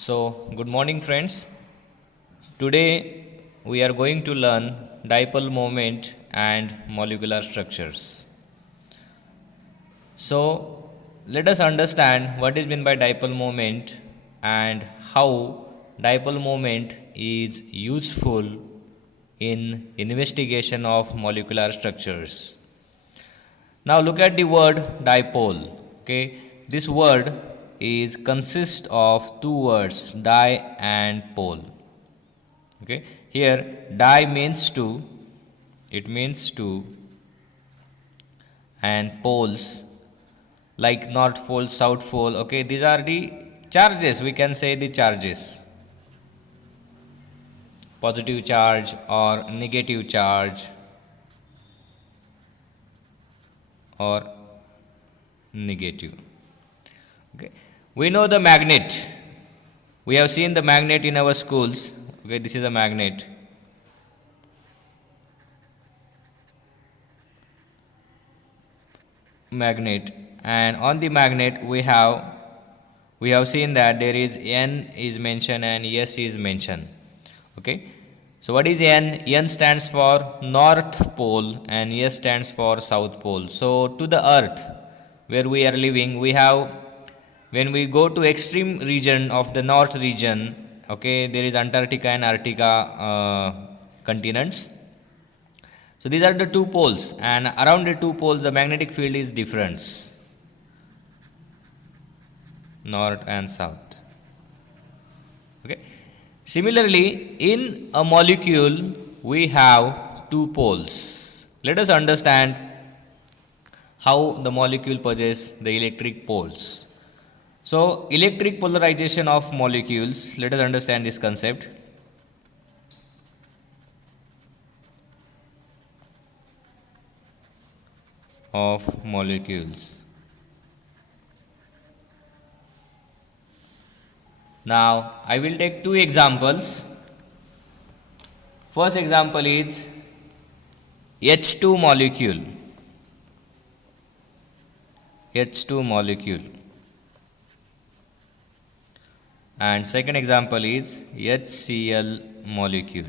So, good morning, friends. Today we are going to learn dipole moment and molecular structures. So, let us understand what is meant by dipole moment and how dipole moment is useful in investigation of molecular structures. Now look at the word dipole. Okay, this word is consist of two words, di and pole. Okay, here di means two, it means two, and poles like north pole, south pole. Okay, these are the charges, we can say the charges, positive charge or negative charge or negative. Okay, we know the magnet, we have seen the magnet in our schools. Okay, this is a magnet. Magnet, and on the magnet we have seen that there is n is mentioned and s is mentioned. Okay, so what is n? N stands for north pole and s stands for south pole. So to the earth where we are living, we have, when we go to extreme region of the north region, okay, there is Antarctica and Arctica continents. So these are the two poles, and around the two poles the magnetic field is different, north and south. Okay, similarly in a molecule we have two poles. Let us understand how the molecule possess the electric poles. So electric polarization of molecules, let us understand this concept. Of molecules. Now I will take two examples. First example is H2 molecule. H2 molecule. And second example is HCl molecule.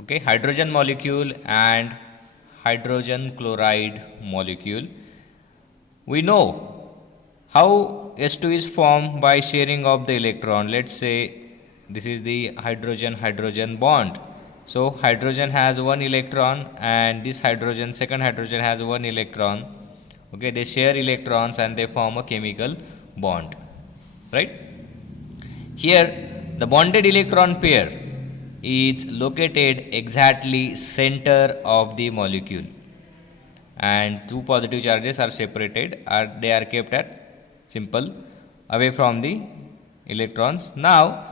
Okay, hydrogen molecule and hydrogen chloride molecule. We know how H2 is formed by sharing of the electron. Let's say this is the hydrogen bond. So hydrogen has one electron and this hydrogen, second hydrogen, has one electron. Okay, they share electrons and they form a chemical bond, right? Here the bonded electron pair is located exactly center of the molecule, and two positive charges are separated, they are kept at simple away from the electrons. Now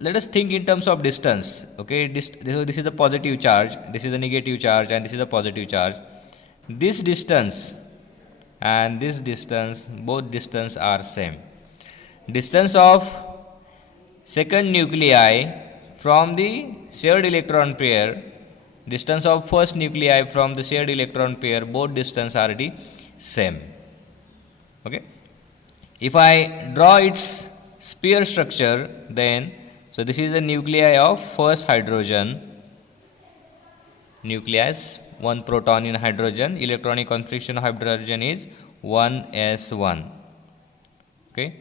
let us think in terms of distance. Okay, this is the positive charge, this is the negative charge, and this is the positive charge. This distance and this distance, both distance are same. Distance of second nuclei from the shared electron pair, distance of first nuclei from the shared electron pair, both distance are the same. Okay, if I draw its sphere structure, then so this is the nuclei of first hydrogen nucleus, one proton in hydrogen, electronic configuration of hydrogen is 1s1. Okay,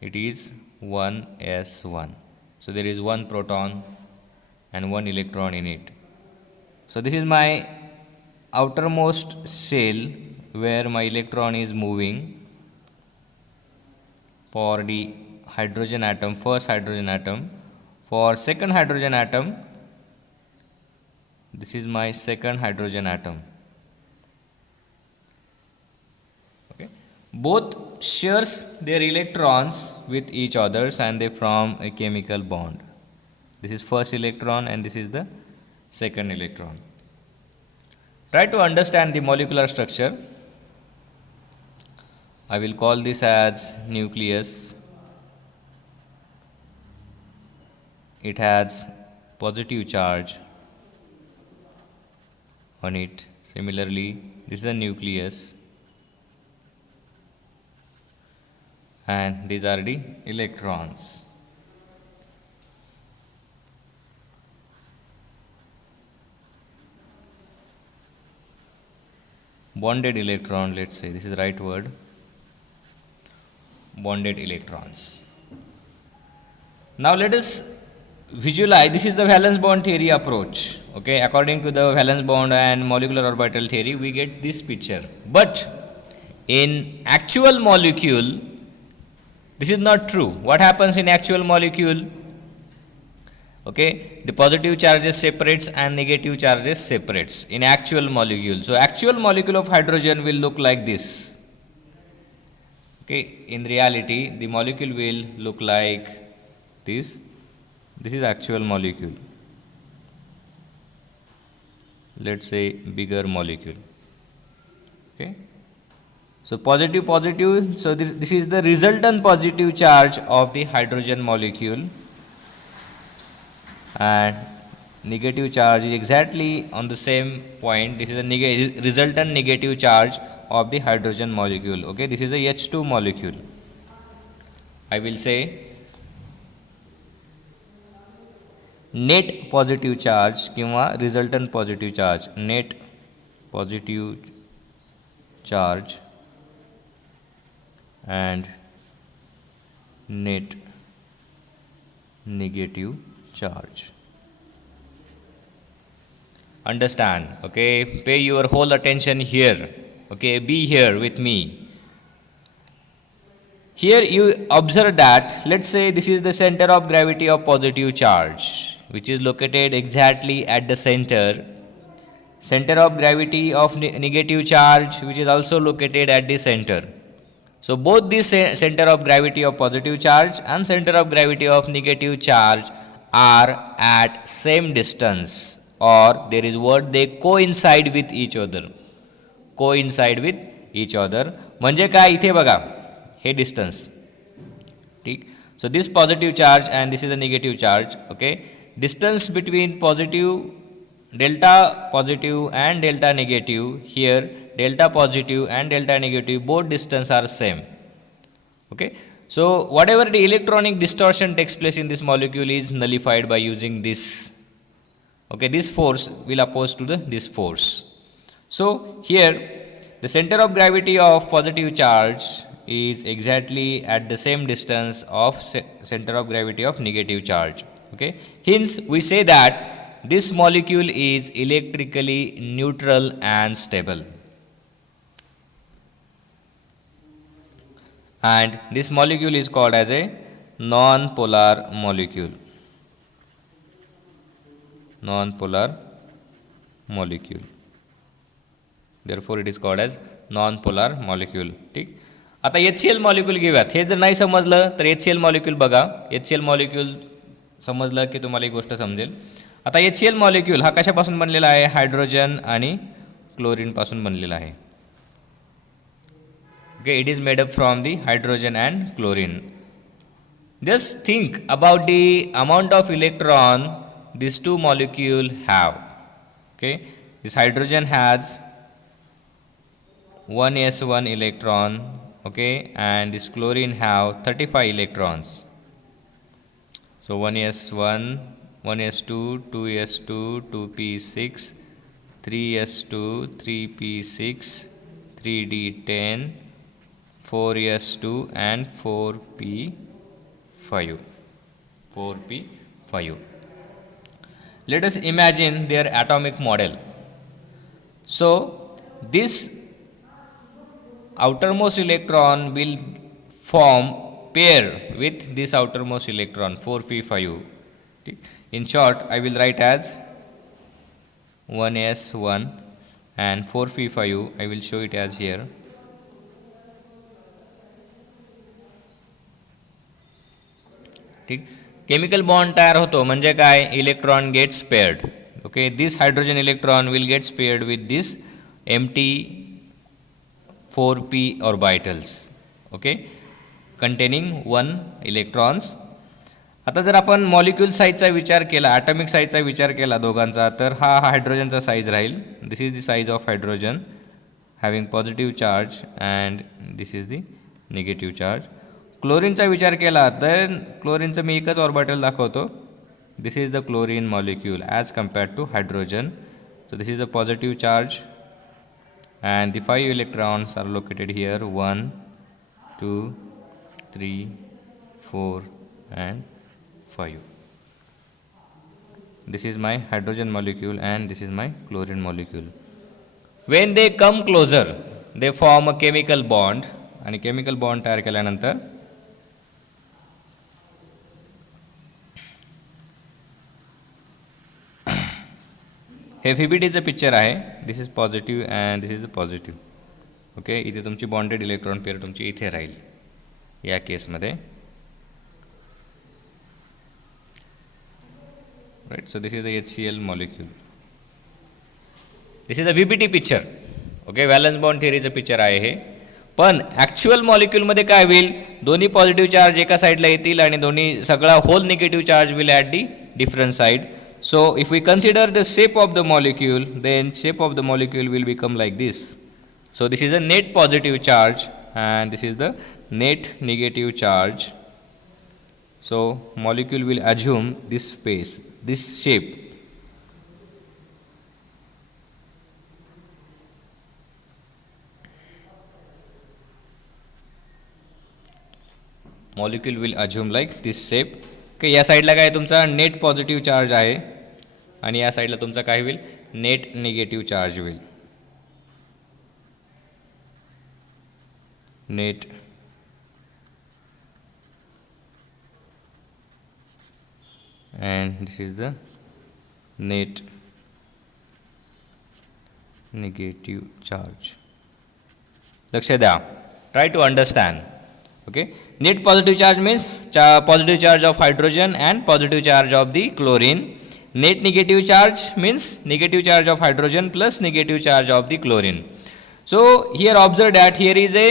it is 1s1. So there is one proton and one electron in it. So this is my outermost shell where my electron is moving for the hydrogen atom, first hydrogen atom. For second hydrogen atom, this is my second hydrogen atom. Okay, both shares their electrons with each others and they form a chemical bond. This is first electron and this is the second electron. Try to understand the molecular structure. I will call this as nucleus. It has positive charge on it, Similarly, this is the nucleus, and these are the electrons. Bonded electron, let's say this is the right word, bonded electrons. Now let us visualize, this is the valence bond theory approach. Okay, according to the valence bond and molecular orbital theory, we get this picture. But in actual molecule, this is not true. What happens in actual molecule? Okay, the positive charges separates and negative charges separates in actual molecule. So actual molecule of hydrogen will look like this. Okay, in reality the molecule will look like this. This is actual molecule. Let's say bigger molecule. Okay, so positive positive, so this is the resultant positive charge of the hydrogen molecule, and negative charge is exactly on the same point. This is a resultant negative charge of the hydrogen molecule. Okay, this is a H2 molecule. I will say net positive charge किंवा resultant positive charge, net positive charge and net negative charge. Understand? Okay, pay your whole attention here. Okay, be here with me. Here you observe that, let's say this is the center of gravity of positive charge, which is located exactly at the center. Center of gravity of negative charge, which is also located at the center. So both this center of gravity of positive charge and center of gravity of negative charge are at same distance, or there is what they coincide with each other. Coincide with each other म्हणजे काय, इथे बघा हे distance. ठीक, so this positive charge and this is the negative charge. Okay, distance between positive delta positive and delta negative, here delta positive and delta negative both distance are same. Okay, so whatever the electronic distortion takes place in this molecule is nullified by using this. Okay, this force will oppose to this force. So here the center of gravity of positive charge is exactly at the same distance of center of gravity of negative charge. Okay, hence we say that this molecule is electrically neutral and stable, and this molecule is called as a non-polar molecule. Non-polar molecule, therefore it is called as non-polar molecule. ठीक, आता HCl molecule घेऊयात. हे जर नाही समजलं तर HCl molecule बघा. HCl molecule समजलं की तुम्हाला एक गोष्ट समजेल. आता HCl मॉलिक्यूल हा कशापासून बनलेला आहे? हायड्रोजन आणि क्लोरीन पासून बनलेला आहे. Okay, it is made up from the hydrogen and chlorine. Just think about the amount of electron these two molecules have. Okay, this hydrogen has 1s1 electron. Okay, and this chlorine have 35 electrons. So 1s1, 1s2, 2s2, 2p6, 3s2, 3p6, 3d10, 4s2 and 4p5. 4p5. Let us imagine their atomic model. So this outermost electron will form pair with this outermost electron 4p5. In short, I will write as 1s1 and 4p5. I will show it as here. ठीक, chemical bond तयार होतो म्हणजे काय? Electron gets paired. Okay, this hydrogen electron will gets paired with this empty 4p orbitals. Okay, containing 1 electrons, आता जर आपण molecule साईजचा विचार केला, ॲटॉमिक साईजचा विचार केला दोघांचा, तर हा हायड्रोजनचा साईज राहील. This is the size of hydrogen having positive charge and this is the negative charge. क्लोरीनचा विचार केला तर क्लोरीनचं मी एकच ऑर्बिटल दाखवतो. This is the chlorine molecule as compared to hydrogen. So this is the positive charge and the 5 electrons are located here 1 2 3 4 and 5. This is my hydrogen molecule and this is my chlorine molecule. When they come closer they form a chemical bond आणि chemical bond तयार केल्यानंतर हे VBDचं picture आहे. This is positive and this is positive. Okay, इथे तुमची bonded electron pair तुमची इथे राहील या केसमध्ये. Right. So this is the HCl molecule. This is a VBD picture. Okay, valence bond थिअरीचं पिक्चर आहे हे. पण ॲक्च्युअल मॉलिक्यूलमध्ये काय होईल, दोन्ही पॉझिटिव्ह चार्ज एका साईडला येतील आणि दोन्ही सगळा whole negative charge will at the different side. So if we consider the shape of the molecule, then shape of the molecule will become like this. So this is a net positive charge and this is the net negative charge. So molecule will assume this space, this shape. Molecule will assume like this shape. की या साईडला काय तुमचा net positive charge आहे आणि या साईडला तुमचा काय होईल, नेट निगेटिव्ह चार्ज होईल. Net and this is the net negative charge. लक्ष द्या, try to understand. Okay, net positive charge means positive charge of hydrogen and positive charge of the chlorine. Net negative charge means negative charge of hydrogen plus negative charge of the chlorine. So here observe that here is a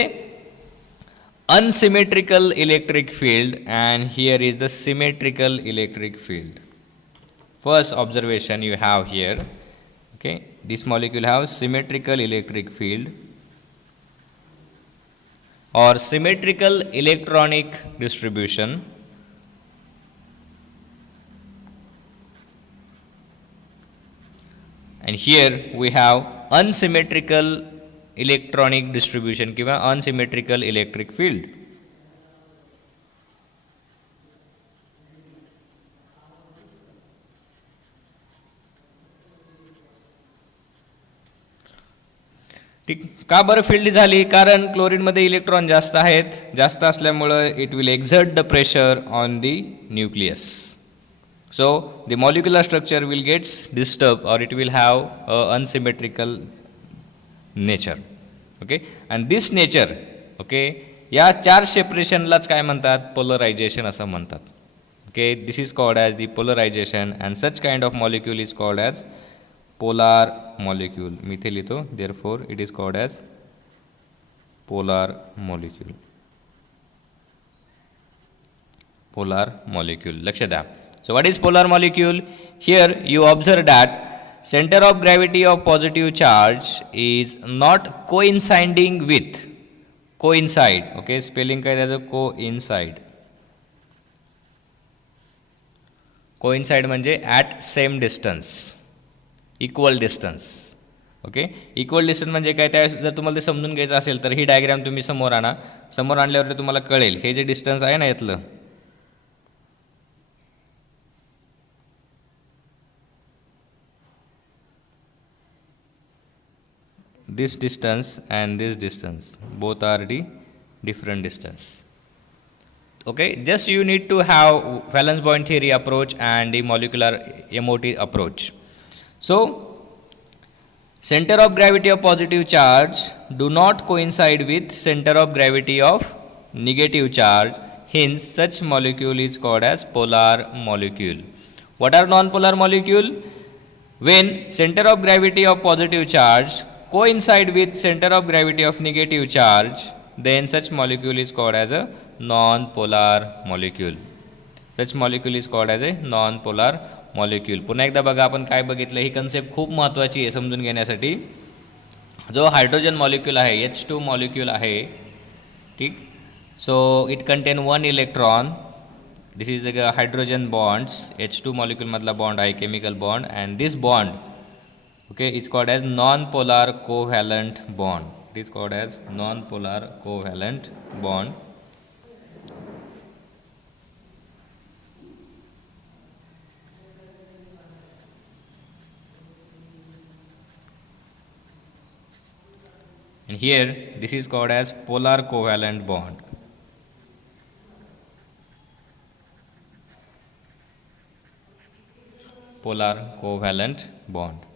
unsymmetrical electric field and here is the symmetrical electric field. First observation you have here. Okay, this molecule have symmetrical electric field or symmetrical electronic distribution. And here we have unsymmetrical electronic distribution किंवा unsymmetrical electric field. ठीक, का बरं field झाली, कारण क्लोरीनमध्ये electron जास्त आहेत. जास्त असल्यामुळं it will exert the pressure on the nucleus. So the molecular structure will gets disturb or it will have a unsymmetrical nature. Okay, and this nature, okay, या चार्ज सेपरेशनलाच काय म्हणतात, पोलरायझेशन असं म्हणतात. Okay, this is called as the polarisation and such kind of molecule is called as polar molecule. मी इथे लिहितो, therefore it is called as polar molecule. Polar molecule. लक्ष द्या. So what is polar molecule? Here you observe that center of gravity of positive charge is not coinciding with, coincide. Okay, spelling काय त्याचं, coincide. Coincide म्हणजे at same distance. Equal distance. Okay, equal distance म्हणजे काय, त्या जर तुम्हाला ते समजून घ्यायचं असेल तर ही डायग्राम तुम्ही समोर आणा. समोर आणल्यावर तुम्हाला कळेल हे जे डिस्टन्स आहे ना यातलं, this distance and this distance both are the different distance. Okay, just you need to have valence bond theory approach and the molecular MOT approach. So center of gravity of positive charge do not coincide with center of gravity of negative charge, hence such molecule is called as polar molecule. What are non-polar molecule? When center of gravity of positive charge coincide with center of gravity of negative charge, then such molecule is called as a non-polar molecule. Such molecule is called as a non polar molecule. पुन्हा एकदा बघा आपण काय बघितलं, ही concept खूप महत्त्वाची आहे समजून घेण्यासाठी. जो हायड्रोजन मॉलिक्यूल आहे H2 मॉलिक्यूल आहे, ठीक. So it contain 1 electron. This is the hydrogen bonds. H2 molecule मधला बॉन्ड आहे chemical bond, and this bond okay is called as non-polar covalent bond. It is called as non-polar covalent bond. And here this is called as polar covalent bond. Polar covalent bond.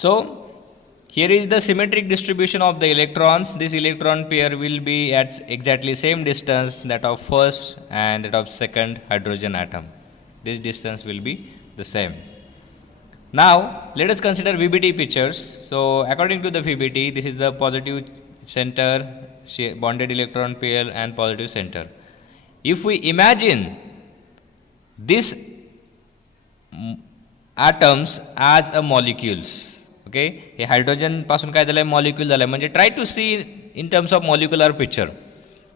So here is the symmetric distribution of the electrons. This electron pair will be at exactly same distance that of first and that of second hydrogen atom. This distance will be the same. Now let us consider VBT pictures. So according to the VBT, this is the positive center, bonded electron pair and positive center. If we imagine this atoms as a molecules, okay, हे hydrogen पासून काय झालं आहे, molecule झालं आहे. म्हणजे try to see in terms of molecular picture.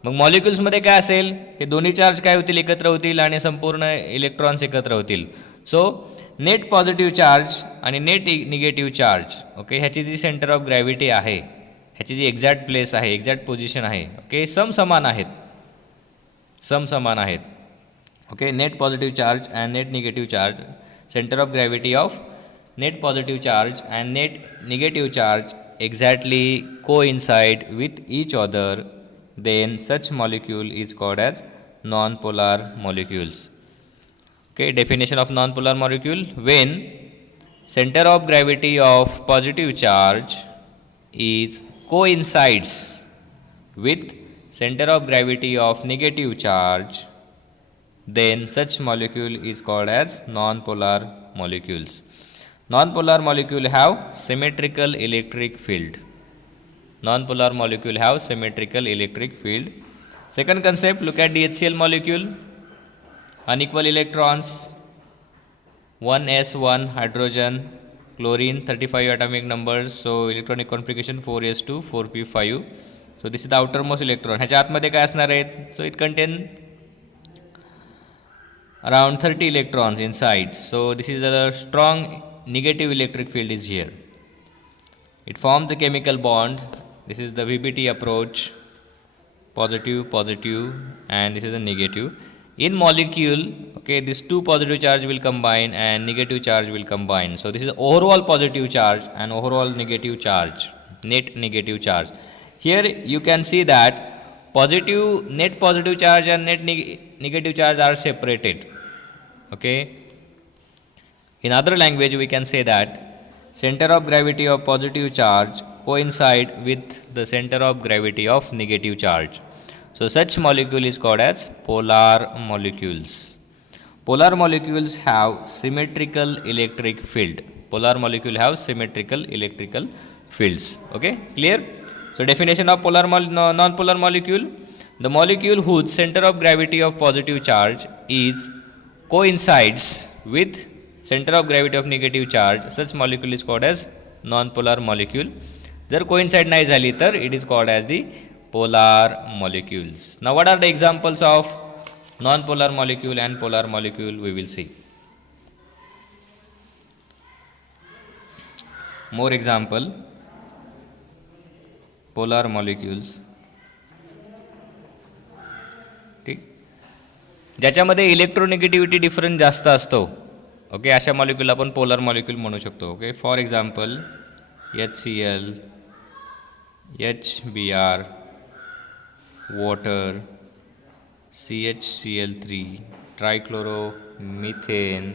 मग मॉलिक्युल्समध्ये काय असेल, हे दोन्ही चार्ज काय होतील, एकत्र होतील आणि संपूर्ण इलेक्ट्रॉन्स एकत्र होतील. सो नेट पॉझिटिव्ह चार्ज आणि नेट निगेटिव्ह चार्ज, ओके, ह्याची जी सेंटर ऑफ ग्रॅव्हिटी आहे, ह्याची जी एक्झॅक्ट प्लेस आहे, एक्झॅक्ट पोझिशन आहे, ओके, समसमान आहेत. Okay, net positive charge and net negative charge, centre of gravity of net positive charge and net negative charge exactly coincide with each other, then such molecule is called as non-polar molecules. Okay, definition of non-polar molecule: when center of gravity of positive charge is coincides with center of gravity of negative charge, then such molecule is called as non-polar molecules. Non-polar molecule have symmetrical electric field. Non-polar molecule have symmetrical electric field. Second concept, look at the HCl molecule. Unequal electrons, 1s1 hydrogen, chlorine 35 atomic numbers, so electronic configuration 4s2 4p5. So this is the outermost electron. ह्याच्या आतमध्ये काय असणार आहेत, so it contain around 30 electrons inside. So this is a strong negative electric field is here. It forms the chemical bond. This is the VBT approach, positive positive, and this is a negative. In molecule, okay, these two positive charge will combine and negative charge will combine. So this is overall positive charge and overall negative charge, net negative charge. Here you can see that positive, net positive charge and net negative charge are separated. Okay, in other language we can say that center of gravity of positive charge coincide with the center of gravity of negative charge. So such molecule is called as polar molecules. Polar molecules have symmetrical electric field. Polar molecule have symmetrical electrical fields. Okay, clear? So definition of polar non-polar molecule: the molecule whose center of gravity of positive charge is coincides with center of gravity of negative charge, such molecule is called as non-polar molecule. जर coincide नाही झाली तर it is called as the polar molecules. Now what are the examples of non-polar molecule and polar molecule? We will see more example. Polar molecules, ठीक, ज्याच्यामध्ये electronegativity difference जास्त असतो, okay, अशा molecule आपण पोलर मॉलिक्यूल म्हणू शकतो. Okay, for example HCl, HBr, water, CHCl3, trichloromethane,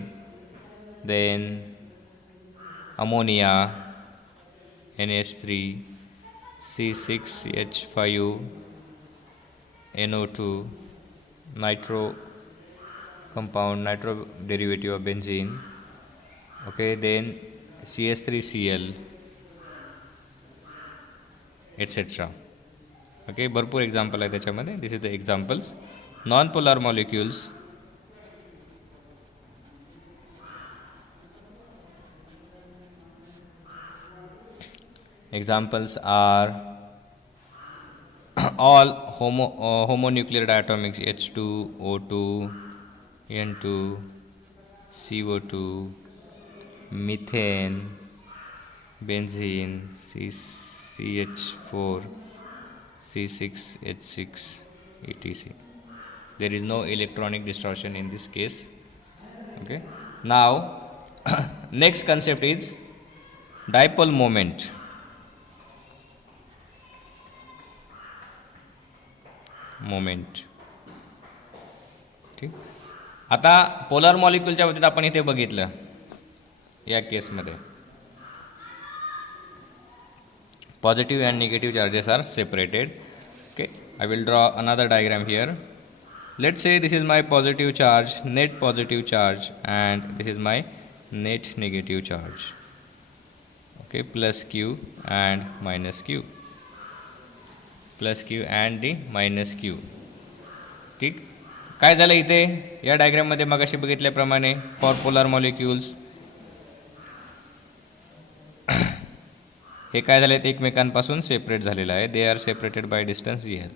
then ammonia, NH3, C6H5, NO2, nitro compound, nitro derivative of benzene, okay, then CH3Cl, etc. Okay, भरपूर example आहे त्याच्यामध्ये. This is the examples. Non polar molecules, Examples are all homonuclear diatomics H2, O2, N2, CO2, methane, benzene, CH4, C6H6, etc. There is no electronic distortion in this case. Okay. Now, next concept is dipole moment. ठीक. आता polar मॉलिक्यूलच्या बाबतीत आपण इथे बघितलं या केसमध्ये positive and negative charges are separated. Okay, I will draw another diagram here. Let's say this is my positive charge, net positive charge, and this is my net negative charge. Okay, plus q and minus q, plus q and the minus q. ठीक. काय झालं इथे या डायग्राममध्ये मगाशी बघितल्याप्रमाणे for polar molecules हे काय झाले एकमेकांपासून सेपरेट झालेलं आहे. They are separated by distance L.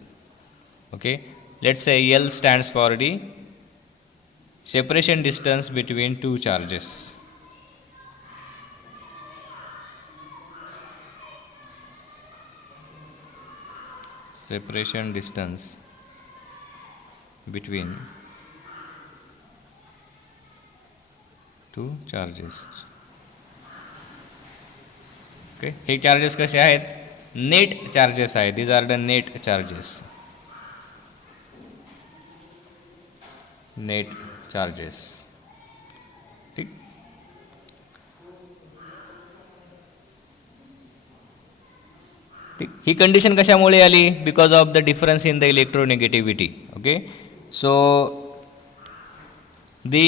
Okay, let's say L stands for the separation distance between two charges. Separation distance between two charges. Okay, hey charges कसे आहेत? नेट चार्जेस आहेत. These are the net charges. Net charges. ठीक. ठीक, ही condition कशामुळे आली? Because of the difference in the electronegativity. Okay, so the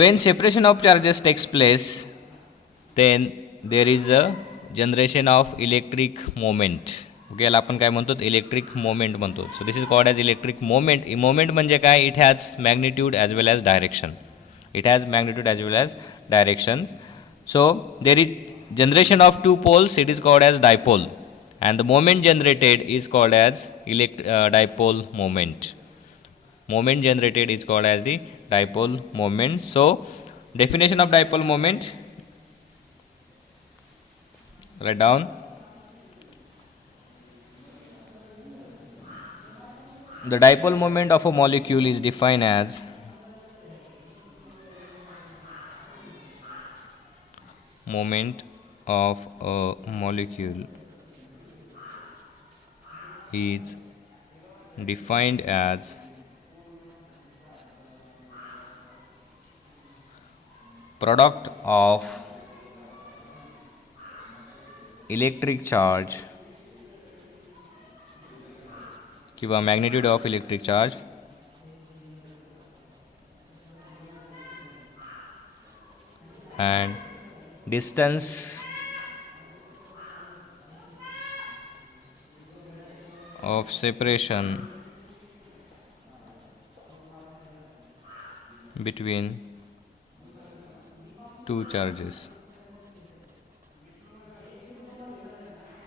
when separation of charges takes place, then there is a generation of electric moment. Okay, याला आपण काय म्हणतो? Electric moment म्हणतो. So this is called as electric moment. Moment म्हणजे काय? It has magnitude as well as direction. It has magnitude as well as direction. So there is generation of two poles, it is called as dipole, and the moment generated is called as dipole moment. Moment generated is called as the dipole moment. So definition of dipole moment, write down. The dipole moment of a molecule is defined as moment of a molecule is defined as product of electric charge किंवा magnitude of electric charge and distance of separation between two charges.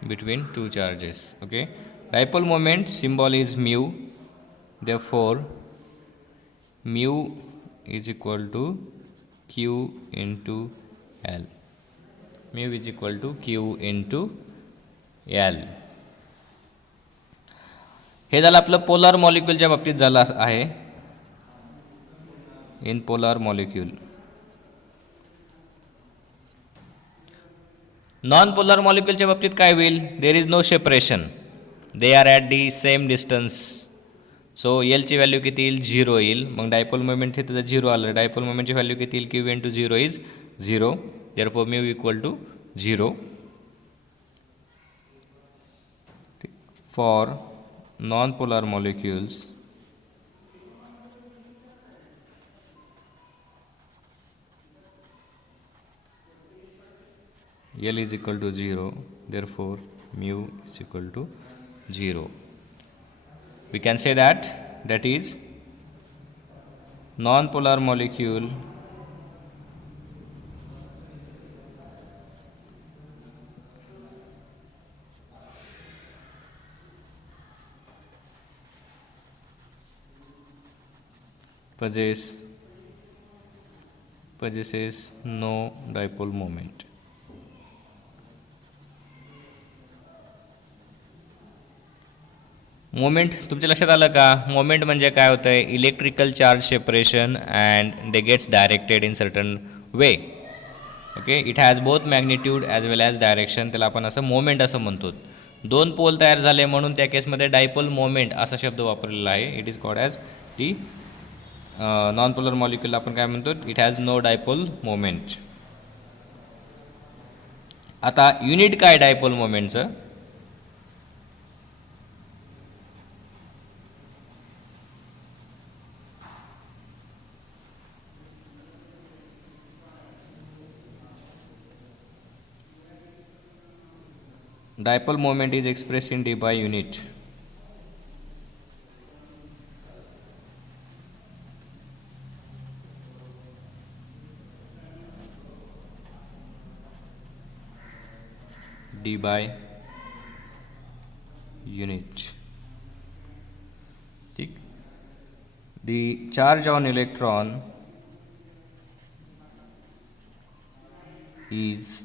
Between two charges. Okay, dipole moment symbol is mu. Therefore mu is equal to q into l. Mu is equal to q into l. हे झालं आपलं polar मॉलिक्यूलच्या बाबतीत झालं आहे. In polar molecule. Non polar मॉलिक्यूलच्या बाबतीत काय होईल? There is no separation. They are at the same distance. So एलची व्हॅल्यू किती येईल? 0 येईल. मग डायपोल मोमेंट हे त्याचं 0 आलं. डायपोल मोमेंटची व्हॅल्यू किती येईल? Q into 0 is 0. Therefore mu equal to 0 for non polar molecules. L is equal to 0, therefore mu is equal to 0. We can say that is non-polar molecule possesses no dipole moment. Moment तुमच्या लक्षात आलं का? Moment म्हणजे काय होतं आहे? Electrical charge separation and they gets directed in certain way. Okay, it has both magnitude as well as direction. त्याला आपण असं मोमेंट असं म्हणतो. दोन पोल तयार झाले म्हणून त्या केसमध्ये डायपोल मोमेंट असा शब्द वापरलेला आहे. It is called as the non polar molecule आपण काय म्हणतो? It has no dipole moment. आता युनिट काय डायपोल मोमेंटचं? Dipole moment is expressed in d by unit. d by unit. ठीक. The charge on electron is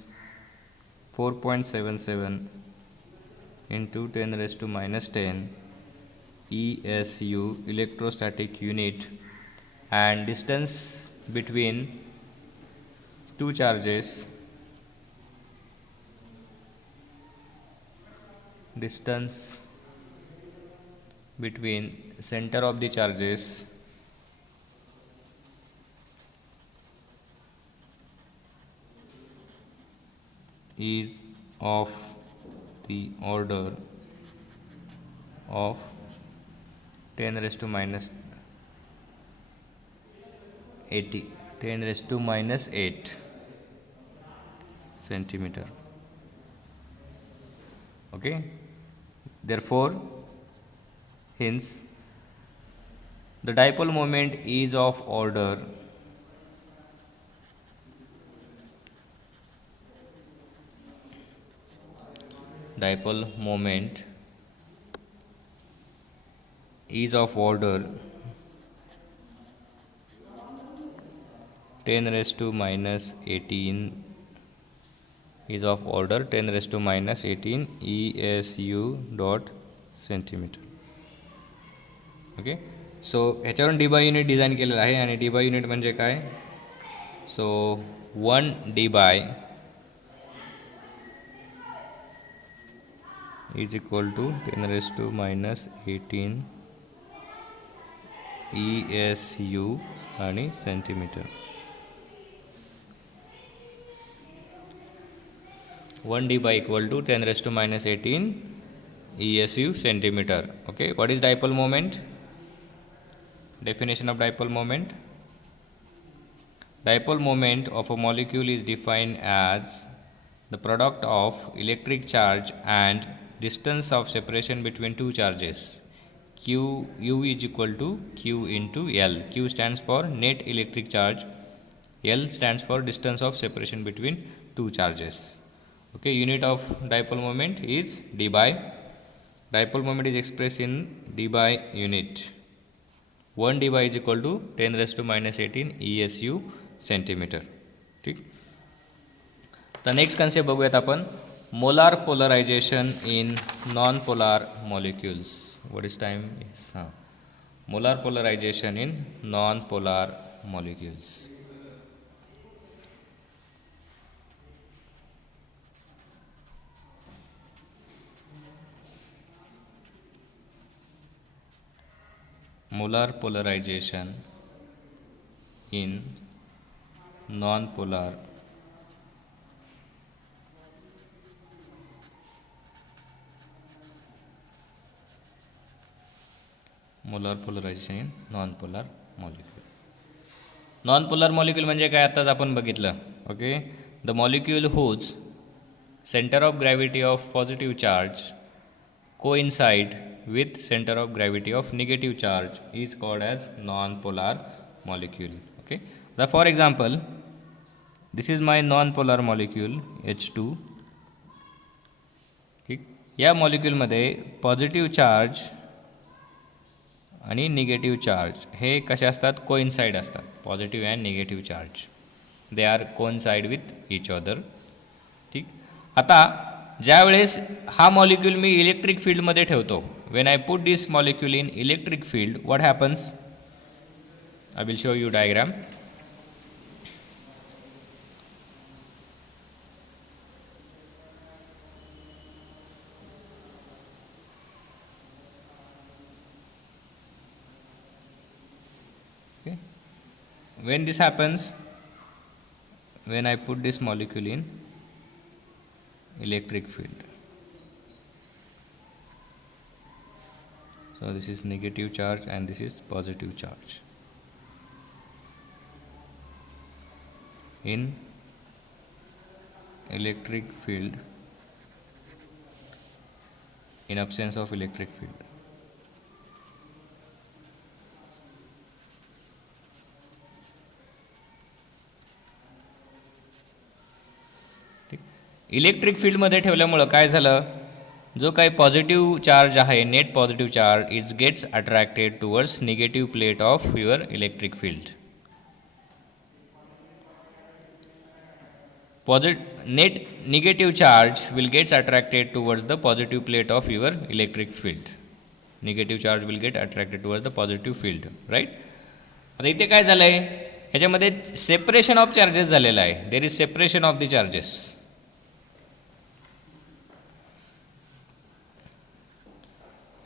4.77 into 10 raised to minus 10 ESU electrostatic unit, and distance between two charges between center of the charges is of the order of 10 raised to minus 80 10 raised to minus 8 centimeter. Okay, therefore hence the dipole moment is of order dipole moment is of order 10 raised to minus 18 is of order 10 raised to minus 18 ESU dot centimeter. Okay, सो ह्याच्यावरून D bye unit design केलेलं आहे. आणि D bye unit म्हणजे काय? So 1 Debye is equal to 10 raised to minus 18 ESU आणि centimetre. 1 d by equal to 10 raised to minus 18 ESU centimeter. Okay, what is dipole moment? Definition of dipole moment. Dipole moment of a molecule is defined as the product of electric charge and distance of separation between two charges. U is equal to Q into L. Q stands for net electric charge. L stands for distance of separation between two charges. Okay, unit of dipole moment is d by. Dipole moment is expressed in d by unit. 1 d by is equal to 10 raised to minus 18 ESU centimeter. ठीक. तर next concept बघूयात आपण. Molar polarisation in non polar molecules. What is time? Yes, हां. Molar polarisation in non polar molecules. molar polarization in non-polar molar polarization in non-polar molecule. Non-polar molecule म्हणजे काय? आताच आपण बघितलं. Okay, the molecule whose center of gravity of positive charge coincide with center of gravity of negative charge is called as non-polar molecule. Okay, so for example, this is my non-polar molecule H2. ठीक, या मॉलिक्यूलमध्ये positive charge आणि negative charge हे कसे असतात, coincide असतात. Positive and negative charge they are coincide with each other. ठीक. आता ज्यावेळेस हा मॉलिक्यूल मी इलेक्ट्रिक फील्डमध्ये ठेवतो, when I put this molecule in electric field, what happens? I will show you diagram. When this happens, when I put this molecule in electric field, so this is negative charge and this is positive charge. In electric field, in absence of electric field, electric फील्डमध्ये ठेवल्यामुळं काय झालं, जो काही positive charge आहे, net positive charge is gets attracted towards negative plate of your electric field. Net negative charge will gets attracted towards the positive plate of your electric field. Negative charge will get attracted towards the positive field. Right. आता इथे काय झालं आहे, ह्याच्यामध्ये separation of charges झालेलं आहे. There is separation of the charges.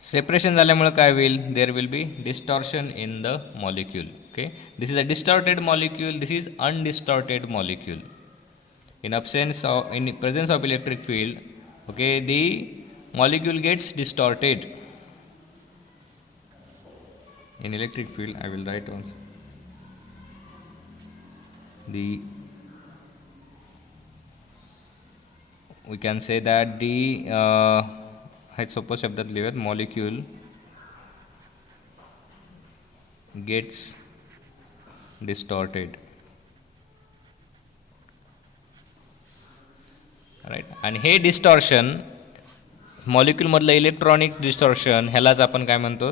Separation झाल्यामुळे काय होईल, there will be distortion in the molecule. Okay, this is a distorted molecule, this is undistorted molecule. In presence of electric field, okay, the molecule gets distorted. In electric field, I will write on we can say that the suppose शब्दात लिहूयात, molecule gets distorted. राईट. आणि हे distortion, मॉलिक्यूलमधलं electronic distortion, ह्यालाच आपण काय म्हणतो,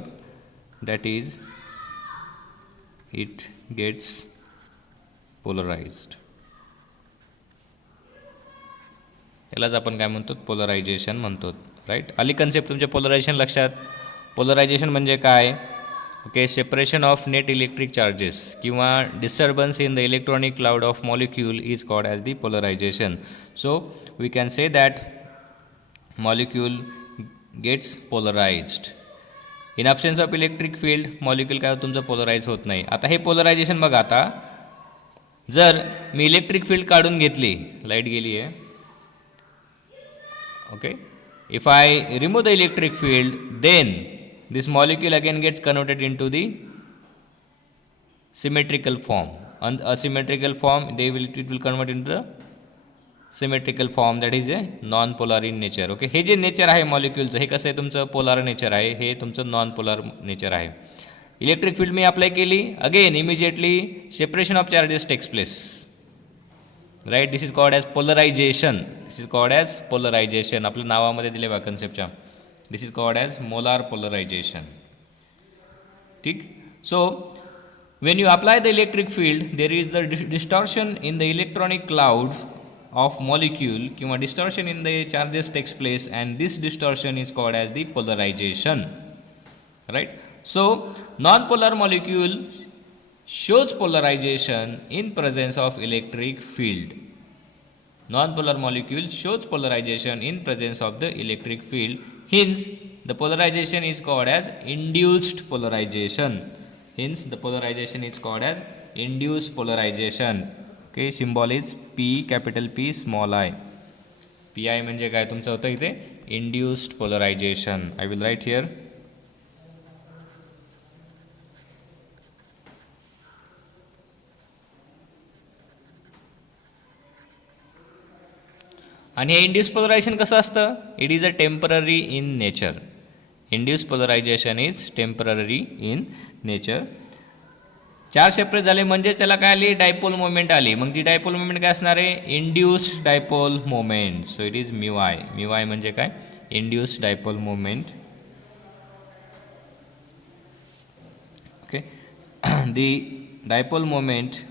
that is it gets polarised. ह्यालाच आपण काय म्हणतो, पोलरायझेशन म्हणतो. राईट. आली कन्सेप्ट तुमच्या पोलरायझेशन लक्षात. पोलरायझेशन म्हणजे काय, okay, separation of net electric charges किंवा disturbance in the electronic cloud of molecule is called as the polarisation. So we can say that molecule gets polarised. In absence of electric field molecule काय तुमचं polarise होत नाही. आता हे polarisation बघा, आता जर मी electric field काढून घेतली, लाईट गेली आहे, okay, if I remove the electric field, then this molecule again gets converted into the symmetrical form. And asymmetrical form, it will convert into the symmetrical form, that is a non-polar in nature. Okay, हे जे nature आहे मॉलिक्यूलचं, हे कसं आहे, तुमचं polar nature आहे, हे तुमचं नॉन पोलार नेचर आहे. इलेक्ट्रिक फील्ड मी अप्लाय केली, again immediately separation of charges takes place. Right. This is called as polarisation. This is called as polarisation. आपल्या नावामध्ये दिले बा कन्सेप्टच्या. This is called as molar polarization. ठीक. So when you apply the electric field, there is the distortion in the electronic clouds of molecule किंवा distortion in the charges takes place, and this distortion is called as the polarization. Right. So non-polar molecule shows polarization in presence of electric field. Non-polar molecule shows polarization in presence of the electric field. Hence, the polarization is called as induced polarization. Hence, the polarization is called as induced polarization. Okay, symbol is P, capital P, small I. PI म्हणजे काय तुमचं होतं इथे, induced polarization. I will write here. आणि हे induce polarisation कसं असतं, it is a temporary in nature. Induce polarisation is temporary in nature. Charge separate झाले म्हणजे त्याला काय आली, डायपोल मोमेंट आली. मग जी डायपोल मोमेंट काय असणार आहे, induced dipole moment. So it is mu I. Mu I म्हणजे काय, induced dipole moment. the dipole moment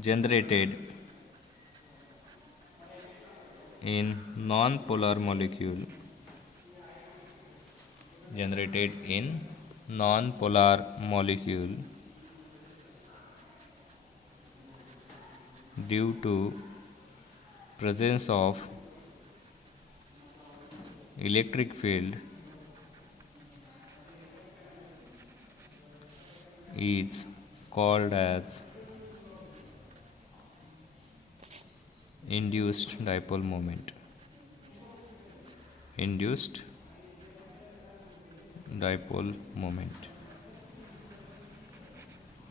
generated in non-polar molecule due to presence of electric field is called as induced dipole moment. Induced dipole moment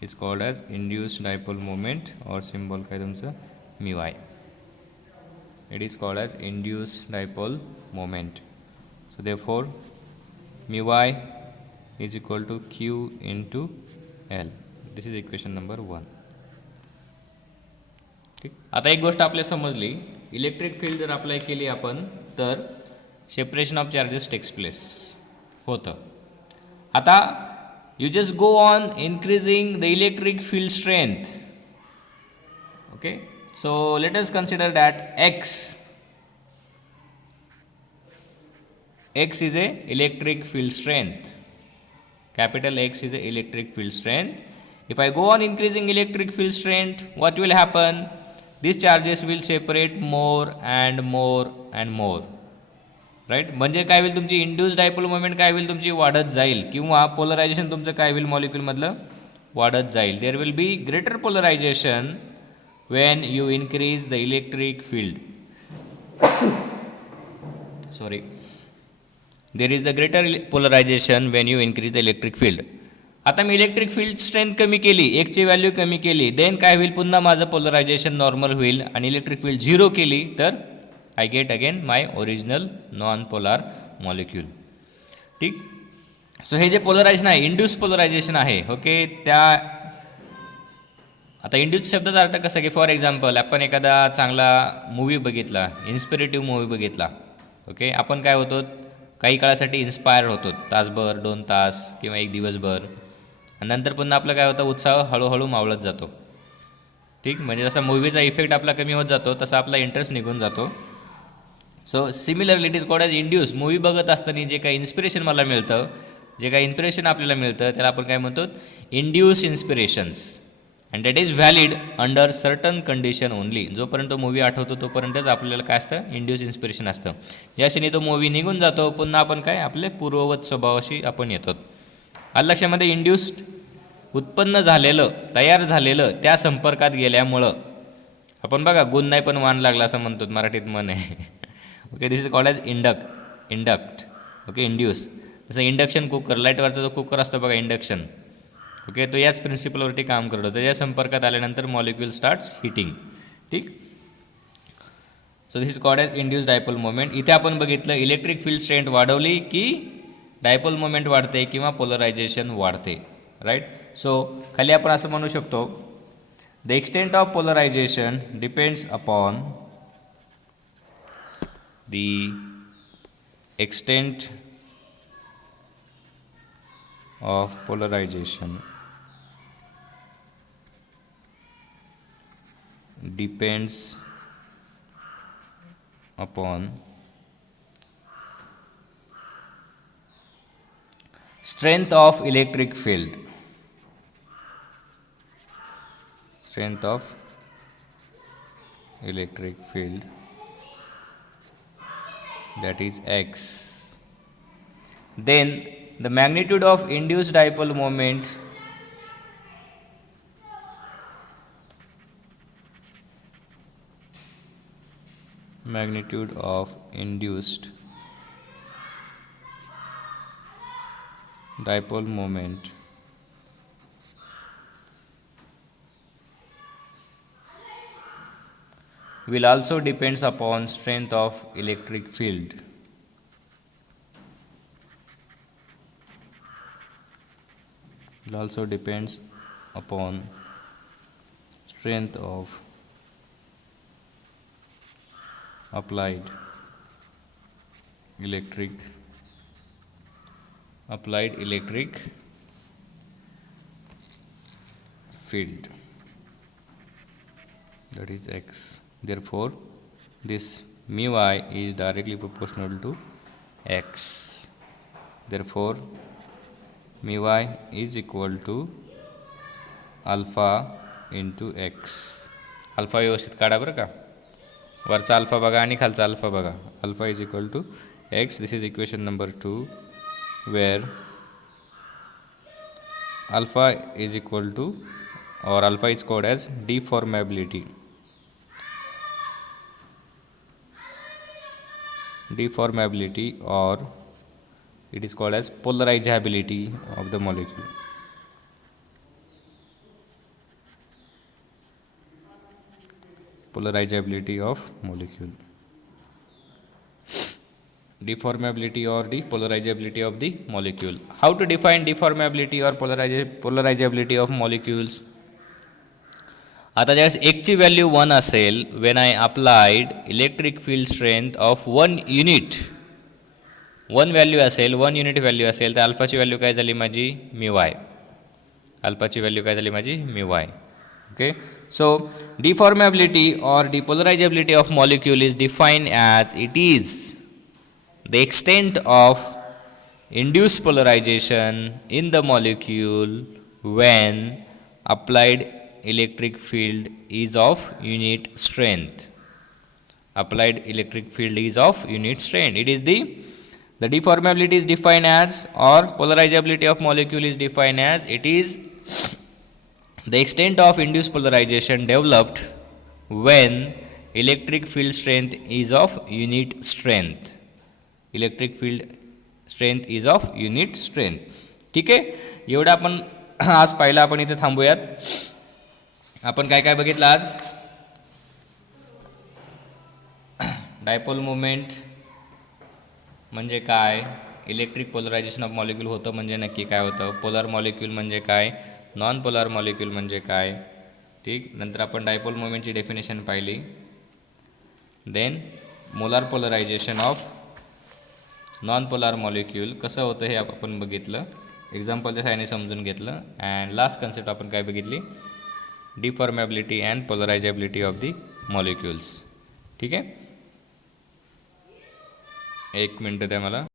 is called as induced dipole moment, or symbol काय तुमचं mu I. It is called as induced dipole moment. So therefore mu I is equal to q into L. This is equation number 1. ठीक. आता एक गोष्ट आपल्याला समजली, electric field जर apply केली आपण तर separation of charges takes place होतं. आता you just go on increasing the electric field strength. Okay, so let us consider that x is a electric field strength. Capital X is a electric field strength. If I go on increasing electric field strength, what will happen? These charges will separate more and more and more. Right, म्हणजे काय होईल, तुमची induce dipole moment काय होईल, तुमची वाढत जाईल, किंवा पोलरायझेशन तुमचं काय होईल, मॉलिक्यूलमधलं वाढत जाईल. There will be greater polarization when you increase the electric field. Sorry, there is the greater polarization when you increase the electric field. आता मी इलेक्ट्रिक फील्ड स्ट्रेंथ कमी केली, एकची व्हॅल्यू कमी केली, देन काय होईल, पुन्हा माझं पोलरायझेशन नॉर्मल होईल, आणि इलेक्ट्रिक फील्ड 0 केली तर I get again my original non-polar molecule. ठीक. सो हे जे पोलरायझेशन आहे, इंड्यूस पोलरायझेशन आहे. ओके, त्या आता इंड्यूस शब्दाचा अर्थ कसा की, फॉर एक्झाम्पल आपण एखादा चांगला मूवी बघितला, इन्स्पिरेटिव्ह मूवी बघितला. ओके, आपण काय होतो, काही काळासाठी इन्स्पायर होतो, तासभर 2 तास किंवा 1 दिवसभर, आणि नंतर पुन्हा आपलं काय होतं, उत्साह हळूहळू मावळत जातो. ठीक, म्हणजे जसा मूवीचा इफेक्ट आपला कमी होत जातो तसा आपला इंटरेस्ट निघून जातो. So similarly it is called as induce. Movie बघत असताना जे काही इन्स्पिरेशन मला मिळतं, जे काही इन्स्पिरेशन आपल्याला मिळतं, त्याला आपण काय म्हणतो, induce inspirations. And that is valid under certain condition only. जोपर्यंत मूवी आठवतो तोपर्यंतच आपल्याला काय असतं, इंड्यूस इन्स्पिरेशन असतं. ज्याक्षणी तो मूवी निघून जातो, पुन्हा आपण काय, आपले पूर्ववत स्वभावाशी आपण येतो. लक्षामध्ये, इंड्यूस्ड उत्पन्न झालेलं, तयार झालेलं, त्या संपर्कात गेल्यामुळं आपण बघा, गुण नाही पण वाण लागला असं म्हणतो, मराठीत म्हण आहे. Okay, this is called as induct. Okay, induce. जसं इंडक्शन कुकर, लाईटवरचा जो कुकर असतो बघा, इंडक्शन. ओके, तो याच प्रिन्सिपलवरती काम करतो. त्याच्या संपर्कात आल्यानंतर मॉलिक्यूल स्टार्ट्स हिटिंग. ठीक. So this is called as induce dipole moment. इथे आपण बघितलं, इलेक्ट्रिक फील्ड स्ट्रेंथ वाढवली की डायपोल मोमेंट वाढते किंवा पोलरायझेशन वाढते. राईट. सो खाली आपण असं म्हणू शकतो, the extent of polarization depends upon the extent of polarization depends upon strength of electric field. Strength of electric field, that is X. Then the magnitude of induced dipole moment will also depends upon strength of electric field. Will also depends upon strength of applied electric applied electric field, that is x. Therefore this mu I is directly proportional to x. Therefore mu I is equal to alpha into x. Alpha व्यवस्थित काढा बरं का, वरचा alpha बघा आणि खालचा alpha बघा. Alpha is equal to X. This is equation number 2 where alpha is equal to or alpha is called as deformability. Deformability or it is called as polarizability of the molecule. Polarizability of molecule. Deformability or the polarizability of the molecule. How to define deformability or polarizability of molecules? आता ज्यावेळेस एकची value 1 असेल, when I applied electric field strength of 1 unit, 1 value असेल, 1 unit value असेल, तर अल्फाची value काय झाली माझी mu वाय. अल्फाची value काय झाली माझी mu Y. Okay. So deformability or depolarizability of molecule is defined as it is the extent of induced polarization in the molecule when applied electric field is of unit strength. Applied electric field is of unit strength. It is the deformability is defined as, or polarizability of molecule is defined as, it is the extent of induced polarization developed when electric field strength is of unit strength. Electric field strength is of unit strength. ठीक आहे. एवढं आपण आज पाहिलं. आपण इथे थांबूयात. आपण काय काय बघितलं आज? डायपोल मोमेंट म्हणजे काय, इलेक्ट्रिक पोलरायझेशन ऑफ मॉलिक्यूल होतं म्हणजे नक्की काय होतं, पोलर मॉलिक्यूल म्हणजे काय, नॉन पोलर मॉलिक्यूल म्हणजे काय. ठीक. नंतर आपण डायपोल मोमेंटची डेफिनेशन पाहिली. Then molar polarization of non polar molecule कसं होतं हे आपण बघितलं, एक्झाम्पलच्या साहाय्याने समजून घेतलं. अँड लास्ट कन्सेप्ट आपण काय बघितली, deformability and पोलरायझेबिलिटी of the molecules. ठीक आहे. एक मिनटं द्या मला.